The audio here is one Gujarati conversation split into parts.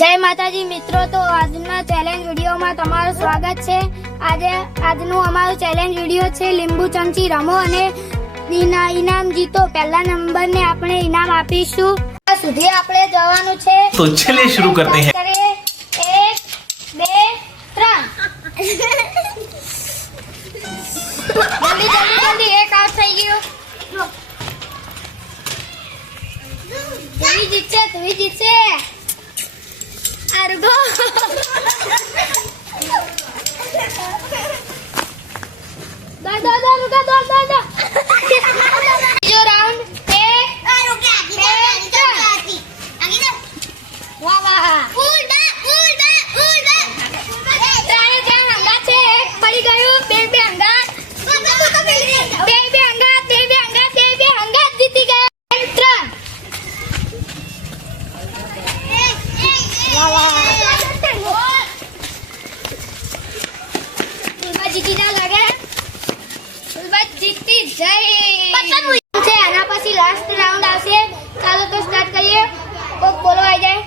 जय माताजी मित्रों, तो આજના ચેલેન્જ વિડિયોમાં તમારું સ્વાગત છે। આજનું અમારું ચેલેન્જ વિડિયો છે લીંબુ ચમચી રમો અને ઇનામ જીતો। પહેલા નંબરને આપણે ઇનામ આપીશું। ત્યાં સુધી આપણે જવાનું છે। तो चलिए शुरू करते हैं। 1 2 3 जल्दी जल्दी जल्दी एक आउट થઈ ગયો। તું જીતશે Argo. Da. Yo round. Pull back. Jangan angkat cek. Padi gayu. Baby angkat. Baby angkat. Ditiga. Entra. જીતી લાગે જીતી જઈ છે। આના પછી લાસ્ટ રાઉન્ડ આવશે। ચાલો તો સ્ટાર્ટ કરીએ। કોક બોલો આવી જાય।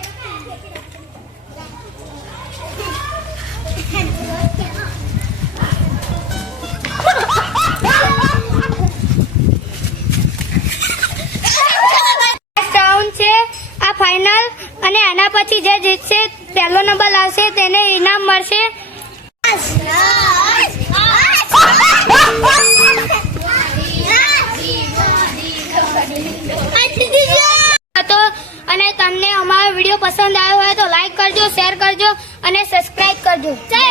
લાસ્ટ રાઉન્ડ છે આ ફાઇનલ અને આના પછી જે જીતશે પહેલો નંબર લાવશે તેને ઇનામ મળશે। તો અને તમને અમારો વિડિયો પસંદ આવ્યો હોય તો લાઈક કરજો, શેર કરજો અને સબસ્ક્રાઇબ કરજો। જય